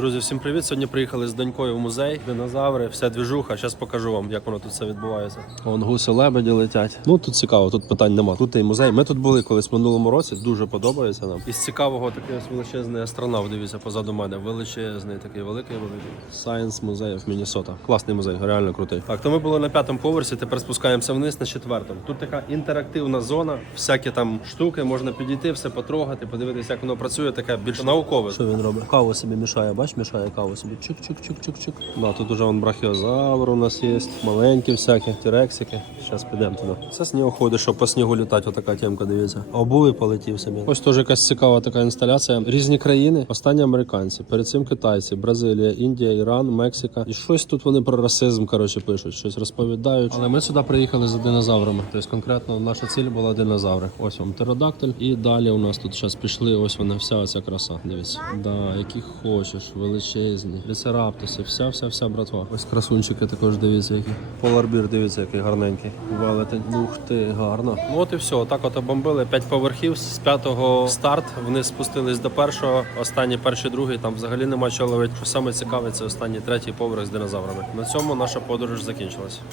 Друзі, всім привіт! Сьогодні приїхали з донькою в музей. Динозаври, вся двіжуха. Зараз покажу вам, як воно тут все відбувається. Вон гуси лебеді летять. Ну тут цікаво, тут питань нема. Тут і музей. Ми тут були колись в минулому році. Дуже подобається нам. Із цікавого такий ось величезний астронавт. Дивіться позаду мене. Величезний, такий великий великий. Сайенс музей в Міннесота. Класний музей, реально крутий. Так, то ми були на п'ятому поверсі. Тепер спускаємося вниз на четвертому. Тут така інтерактивна зона, всякі там штуки, можна підійти, все потрогати, подивитися, як воно працює. Таке більш наукове. Що він робить? Каву собі мішає, бач, мішає каву собі. Чик-чик-чик-чик-чик. Да, тут уже вон брахіозавр у нас є, маленькі всякі, тірексики. Зараз підемо туди. Це снігоходи, щоб по снігу літати, отака темка, дивіться. Обуви полетів собі. Ось теж якась цікава така інсталяція. Різні країни, останні американці, перед цим китайці, Бразилія, Індія, Іран, Мексика. І щось тут вони про расизм, коротше, пишуть, щось розповідають. Але ми сюди приїхали за динозаврами. Тобто конкретно наша ціль була динозаври. Ось вам птеродактиль. І далі у нас тут зараз пішли. Ось вона вся оця краса. Дивіться. Да, які хочеш, величезні. Трицераптуси, вся, вся, вся братва. Ось красунчики також дивіться, які. Поларбір, дивіться, який гарненький. Велетень. Ух ти, гарно. Ну от і все. Отак от обомбили. П'ять поверхів з п'ятого старт. Вниз спустились до першого. Останній, перший, другий. Там взагалі нема чого ловити. Що саме цікаве, це останній третій поверх з динозаврами. На цьому наша подорож закінчилась.